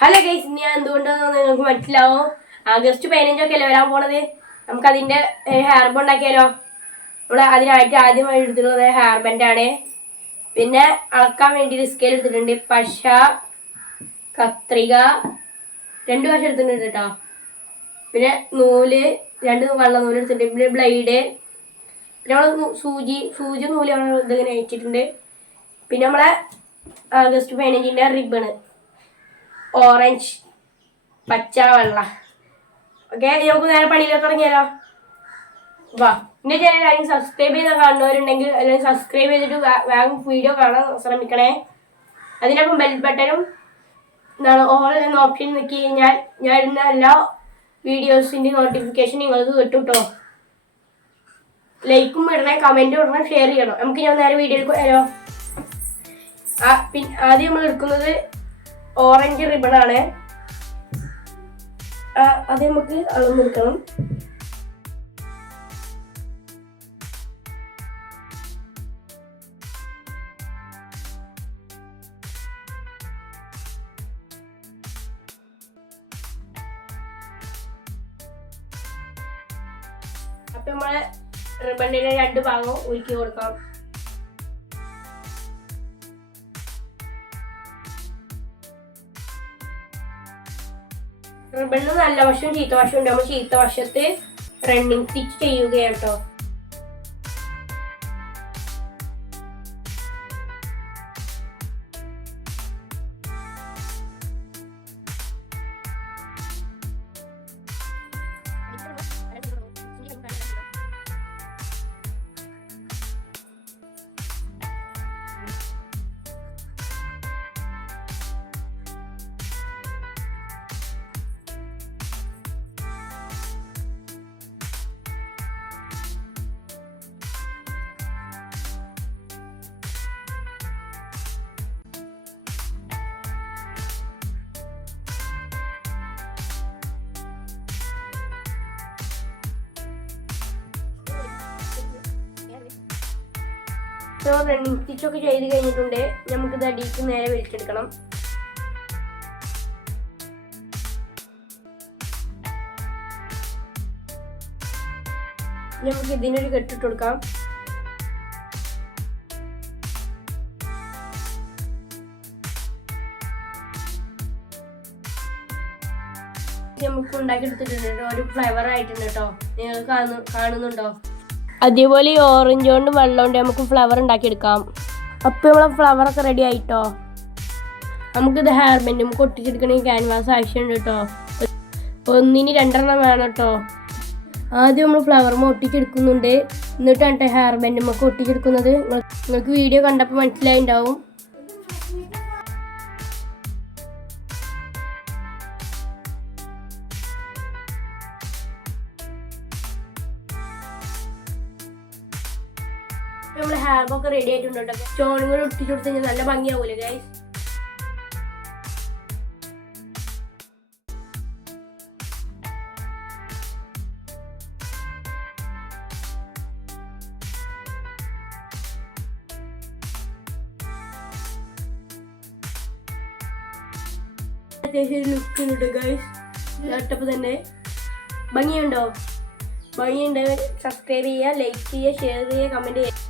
Hello guys, ഞാൻ എന്തുകൊണ്ടാണെന്ന് നിങ്ങൾക്ക് മനസ്സിലാവും. ആഗസ്റ്റ് 15 അല്ലേ വരാൻ പോണത്. നമുക്കതിൻ്റെ ഹെയർ ബാൻഡ് ഉണ്ടാക്കിയാലോ. നമ്മൾ അതിനായിട്ട് ആദ്യമായി എടുത്തിട്ടുള്ളത് ഹെയർ ബാൻഡാണ്. പിന്നെ അളക്കാൻ വേണ്ടി സ്കെയിൽ എടുത്തിട്ടുണ്ട്. പശ, കത്രിക 2 പശ എടുത്തിട്ടുണ്ട് കേട്ടോ. പിന്നെ നൂല് 2 വെള്ള നൂല് എടുത്തിട്ടുണ്ട്. പിന്നെ ബ്ലേഡ്, പിന്നെ നമ്മൾ സൂചി നൂല് ഇതിങ്ങനെ അയച്ചിട്ടുണ്ട്. പിന്നെ നമ്മളെ ആഗസ്റ്റ് 15 റിബണ് ഓറഞ്ച്, പച്ച, വെള്ള. ഓക്കെ, നമുക്ക് നേരെ പണിയിലൊക്കെ തുടങ്ങിയാലോ. വാ. എൻ്റെ ചാനൽ ആരും സബ്സ്ക്രൈബ് ചെയ്ത് കാണുന്നവരുണ്ടെങ്കിൽ അല്ലെങ്കിൽ സബ്സ്ക്രൈബ് ചെയ്തിട്ട് വേഗം വീഡിയോ കാണാൻ ശ്രമിക്കണേ. അതിനൊപ്പം ബെൽ ബട്ടനും ഓൾ എന്ന ഓപ്ഷൻ നോക്കി കഴിഞ്ഞാൽ ഞാൻ ഇടുന്ന എല്ലാ വീഡിയോസിൻ്റെ നോട്ടിഫിക്കേഷൻ നിങ്ങൾക്ക് കിട്ടും കേട്ടോ. ലൈക്കും ഇടണം, കമൻറ്റും ഇടണം, ഷെയർ ചെയ്യണം. നമുക്ക് ഞാൻ നേരെ വീഡിയോയിൽ പോയാലോ. പിന്നെ ആദ്യം നമ്മൾ എടുക്കുന്നത് ഓറഞ്ച് റിബണാണ്. അത് നമുക്ക് അളന്നെടുക്കണം. അപ്പൊ നമ്മളെ റിബണിന്റെ 2 ഭാഗവും ഉരുക്കി കൊടുക്കാം. റിബണിന് നല്ല വശവും ചീത്ത വശവും ഉണ്ട്. നമ്മൾ ചീത്ത വശത്ത് റണ്ണിങ് സ്റ്റിച്ച് ചെയ്യുകയാണ് കേട്ടോ. റണ്ണിങ് സ്റ്റിച്ചൊക്കെ ചെയ്ത് കഴിഞ്ഞിട്ടുണ്ട്. നമുക്കിത് അടിക്ക് നേരെ വലിച്ചെടുക്കണം. നമുക്ക് ഇതിനൊരു കെട്ടിട്ട് കൊടുക്കാം. നമുക്ക് ഉണ്ടാക്കിയെടുത്തിട്ടുണ്ട്. ഒരു ഫ്ലേവർ ആയിട്ടുണ്ട് കേട്ടോ. നിങ്ങൾ കാണുന്നുണ്ടോ? അതേപോലെ ഈ ഓറഞ്ച് കൊണ്ട് വെള്ളം കൊണ്ട് നമുക്ക് ഫ്ലവർ ഉണ്ടാക്കിയെടുക്കാം. അപ്പോൾ നമ്മളെ ഫ്ലവറൊക്കെ റെഡി ആയിട്ടോ. നമുക്കിത് ഹെയർ ബാൻഡ് നമുക്ക് ഒട്ടിച്ചെടുക്കണമെങ്കിൽ ക്യാൻവാസ് ആവശ്യമുണ്ട് കേട്ടോ. 1-ന് 2 വേണം കേട്ടോ. ആദ്യം നമ്മൾ ഫ്ലവർ ഒട്ടിച്ചെടുക്കുന്നുണ്ട്. എന്നിട്ടാണ് ഹെയർ ബാൻഡ് നമുക്ക് ഒട്ടിച്ചെടുക്കുന്നത്. നിങ്ങൾക്ക് വീഡിയോ കണ്ടപ്പോൾ മനസ്സിലായിട്ടുണ്ടാവും. നമ്മുടെ ഹെയർ ബൊക്കെ റെഡി ആയിട്ടുണ്ട്. സ്റ്റോണുകൾ ഒട്ടിച്ചു കൊടുത്തു കഴിഞ്ഞാൽ നല്ല ഭംഗിയാവൂലേ ഗൈസ്. അത്യാവശ്യം ലുക്ക് ഉണ്ട് ഗൈസ്. ലാപ്ടോപ്പ് തന്നെ ഭംഗിയുണ്ടോ? ഭംഗിയുണ്ടെങ്കിൽ സബ്സ്ക്രൈബ് ചെയ്യുക, ലൈക്ക് ചെയ്യുക, ഷെയർ ചെയ്യുക, കമൻറ്റ് ചെയ്യുക.